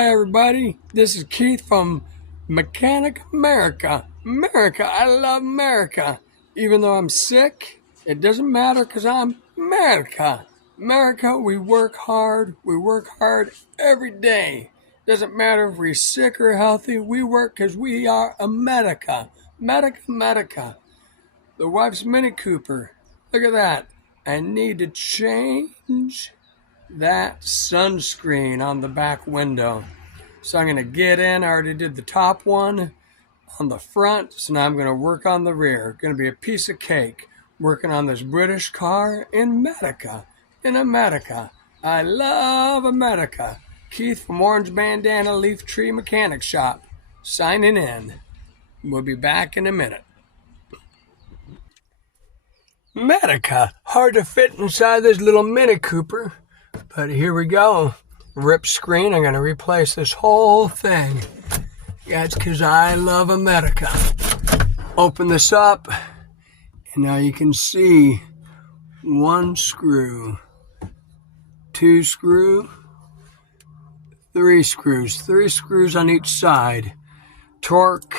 Hi everybody, this is Keith from Mechanic Merica. Merica, I love Merica. Even though I'm sick, it doesn't matter because I'm Merica. Merica, we work hard every day. Doesn't matter if we're sick or healthy, we work because we are a Medica. Medica. The wife's Mini Cooper. Look at that. I need to change that sunscreen on the back window. So I'm going to get in. I already did the top one on the front, so now I'm going to work on the rear. Going to be a piece of cake working on this British car in Merica. In America. I love America. Keith from Orange Bandana Leaf Tree Mechanic Shop signing in. We'll be back in a minute. Merica, hard to fit inside this little Mini Cooper. But here we go. Rip screen. I'm going to replace this whole thing. That's because I love America. Open this up. And now you can see one screw, two screw, three screws on each side. Torque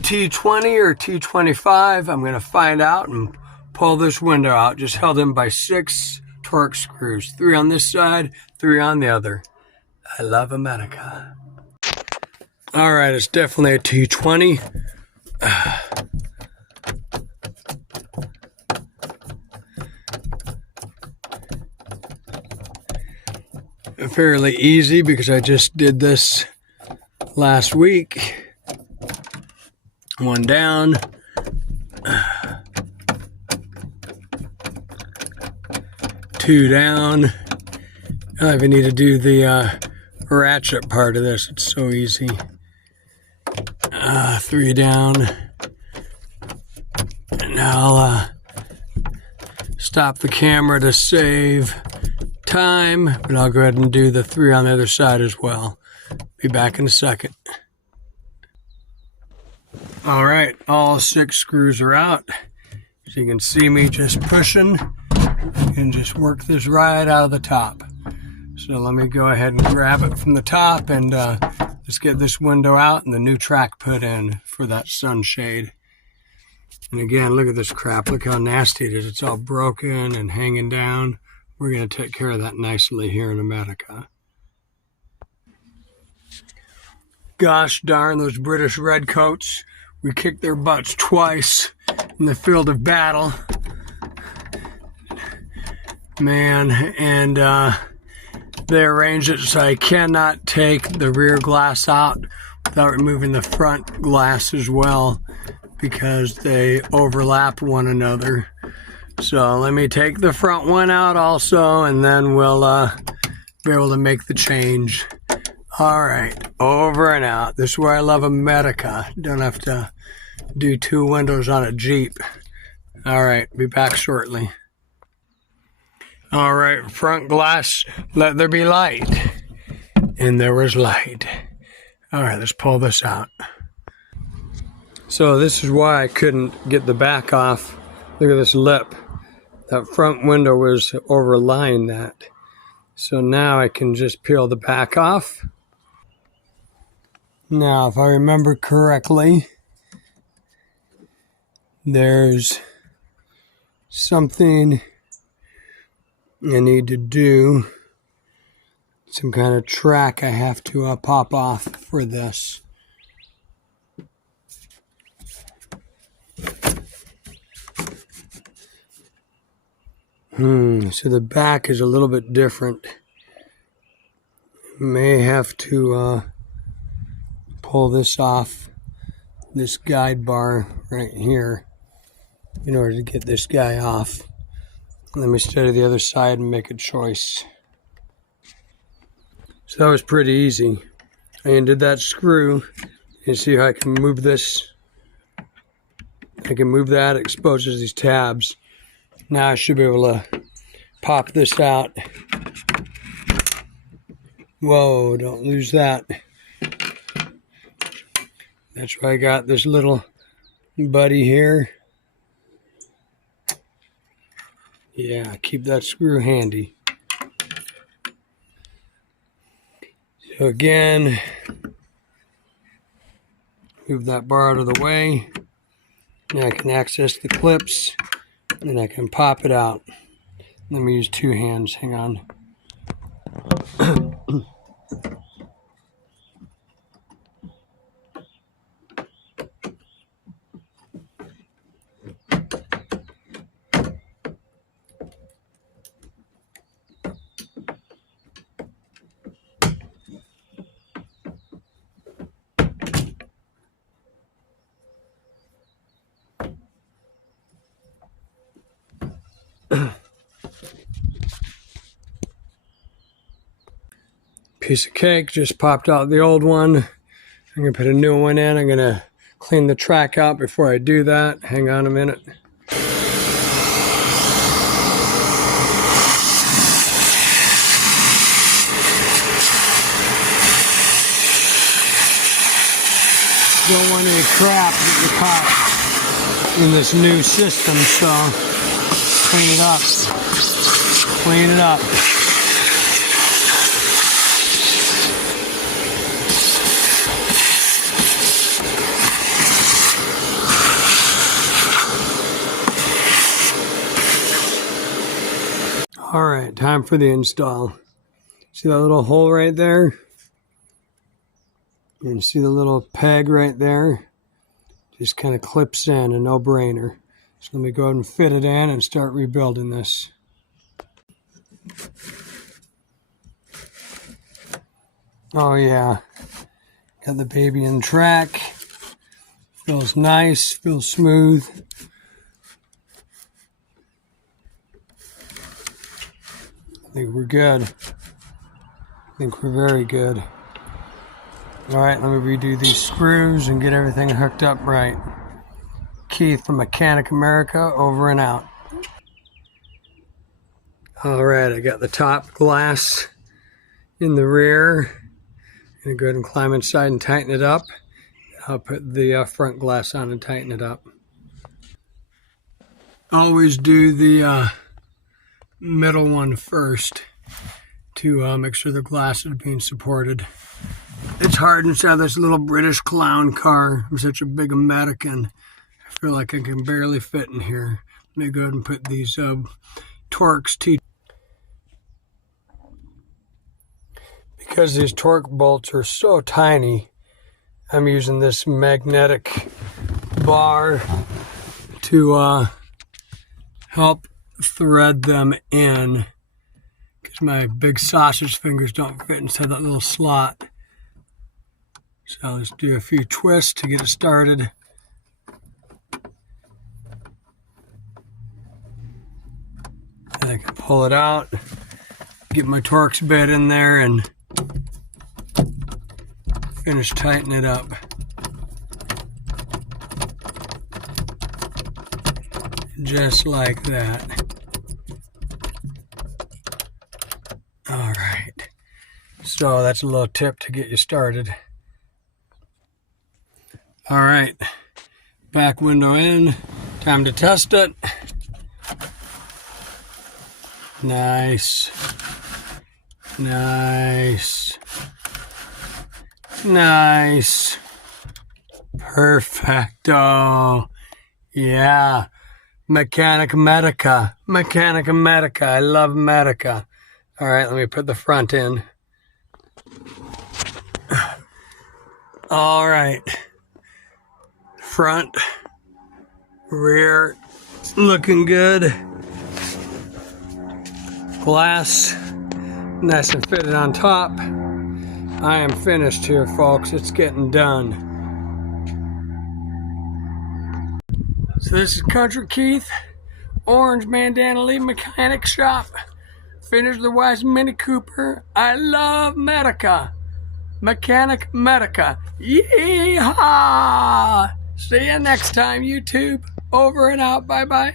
T20 or T25. I'm going to find out and pull this window out. Just held in by 6 torque screws, 3 on this side, 3 on the other. I love America. All right, it's definitely a T20. Fairly easy because I just did this last week. One down. Two down. I don't even need to do the ratchet part of this. It's so easy. 3 down. And now I'll stop the camera to save time, but I'll go ahead and do the 3 on the other side as well. Be back in a second. All right, all 6 screws are out. So you can see me just pushing and just work this right out of the top. So let me go ahead and grab it from the top and let's get this window out and the new track put in for that sunshade. And again, look at this crap. Look how nasty it is. It's all broken and hanging down. We're going to take care of that nicely here in America. Gosh darn those British redcoats. We kicked their butts twice in the field of battle. Man, and they arranged it so I cannot take the rear glass out without removing the front glass as well because they overlap one another. So let me take the front one out also, and then we'll be able to make the change. All right, over and out. This is where I love America. Don't have to do 2 windows on a Jeep. All right, be back shortly. All right, front glass, let there be light. And there was light. All right, let's pull this out. So this is why I couldn't get the back off. Look at this lip. That front window was overlying that. So now I can just peel the back off. Now, if I remember correctly, there's something I need to do. Some kind of track I have to pop off for this. So the back is a little bit different. May have to pull this off, this guide bar right here, in order to get this guy off. Let me study the other side and make a choice. So that was pretty easy. I undid that screw. You see how I can move this? I can move that, it exposes these tabs. Now I should be able to pop this out. Whoa, don't lose that. That's why I got this little buddy here. Yeah, keep that screw handy. So again, move that bar out of the way. Now I can access the clips and I can pop it out. Let me use two hands, hang on. Piece of cake, just popped out the old one. I'm gonna put a new one in. I'm gonna clean the track out before I do that. Hang on a minute. Don't want any crap getting caught in this new system, so clean it up. Clean it up. All right, time for the install. See that little hole right there? And see the little peg right there? Just kind of clips in, a no-brainer. So let me go ahead and fit it in and start rebuilding this. Oh yeah, got the baby in track. Feels nice, feels smooth. I think we're good. I think we're very good. All right, let me redo these screws and get everything hooked up right. Keith from Merica, over and out. All right, I got the top glass in the rear. I'm gonna go ahead and climb inside and tighten it up. I'll put the front glass on and tighten it up. Always do the middle one first to make sure the glass is being supported. It's hard inside this little British clown car. I'm such a big American. I feel like I can barely fit in here. Let me go ahead and put these Torx Because these torque bolts are so tiny, I'm using this magnetic bar to help thread them in, because my big sausage fingers don't fit inside that little slot. So let's do a few twists to get it started. And I can pull it out, get my Torx bit in there, and finish tightening it up. Just like that. All right. So that's a little tip to get you started. All right. Back window in. Time to test it. Nice. Nice. Nice. Perfecto. Yeah. Merica. Merica. I love Merica. All right, let me put the front in. All right. Front, rear, looking good. Glass, nice and fitted on top. I am finished here, folks. It's getting done. So this is Country Keith, Orange Bandana Lee Mechanic Shop. Finished the Wise Mini Cooper. I love Merica. Merica. Yeehaw! See you next time, YouTube. Over and out. Bye-bye.